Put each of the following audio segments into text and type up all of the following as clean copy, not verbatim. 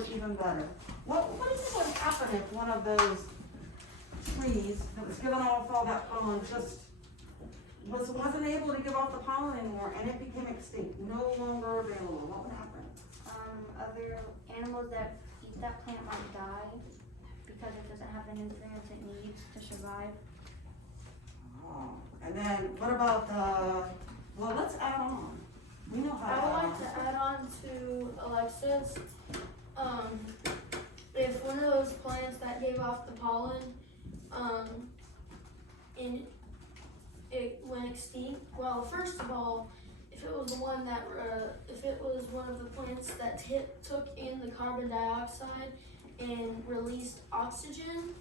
or even better. What do you think would happen if one of those trees that was giving off all that pollen just wasn't able to give off the pollen anymore and it became extinct, no longer available? What would happen? Other animals that eat that plant might die because it doesn't have the nutrients it needs to survive. Oh, and then what about well, let's add on. We know how to I would like add to add on to Alexis. If one of those plants that gave off the pollen, and it went extinct, well, first of all, if it was the one that, if it was one of the plants that took in the carbon dioxide and released oxygen,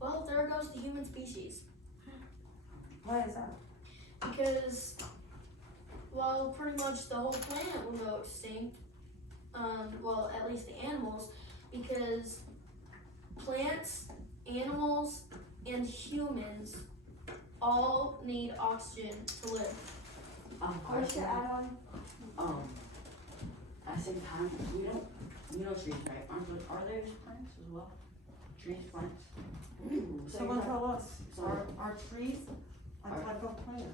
well, there goes the human species. Why is that? Because, well, pretty much the whole planet will go extinct. Well, at least the animals, because plants, animals, and humans all need oxygen to live. Question to add on. At the same time, we know trees, right? Are there plants as well? Trees, plants? Ooh, someone tell us, So- are trees a type of plant?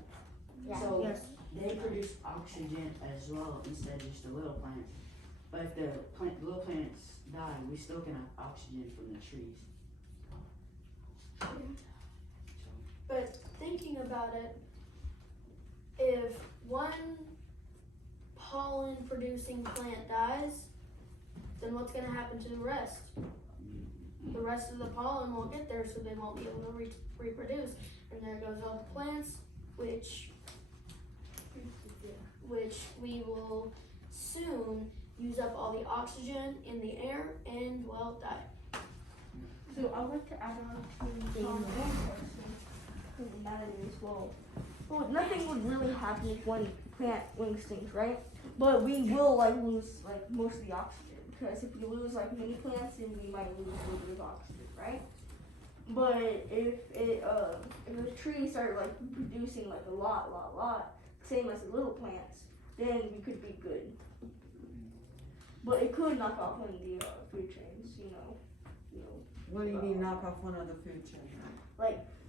Yeah. So Yes. they produce oxygen as well instead of just the little plants. But if the little plants die, we still can have oxygen from the trees. But thinking about it, if one pollen producing plant dies, then what's going to happen to the rest? The rest of the pollen won't get there, so they won't be able to reproduce. And there goes all the plants, which we will soon use up all the oxygen in the air and, well, die. So I would like to add on to well, nothing would really happen if one plant went extinct, right? But we will lose most of the oxygen, because if we lose many plants, then we might lose a little bit of oxygen, right? But if the trees start producing a lot, same as the little plants, then we could be good. But it could knock off one of the food chains, What do you mean knock off one of the food chains?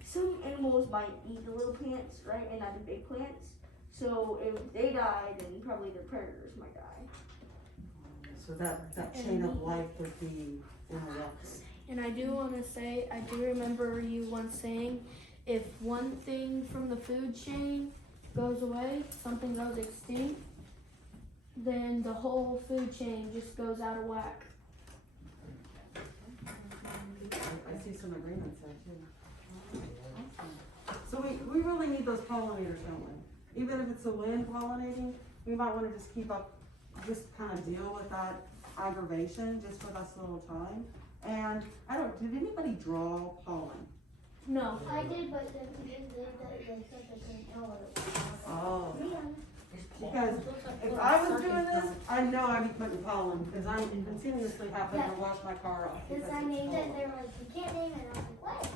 Some animals might eat the little plants, right, and not the big plants. So if they die, then probably the predators might die. So that chain of life would be interrupted. And I do want to say, I do remember you once saying, if one thing from the food chain goes away, something goes extinct, then the whole food chain just goes out of whack. I see some agreements there too. So we really need those pollinators, don't we? Even if it's the wind pollinating, we might want to just keep up, just kind of deal with that aggravation just for this little time. And did anybody draw pollen? No. I did, but then they said they couldn't tell what it was. Oh. Because if I was doing this, I know I'd be putting pollen, because I'm continuously having to wash my car off. Because I named it, and they were like, you can't name it, and I was like, what?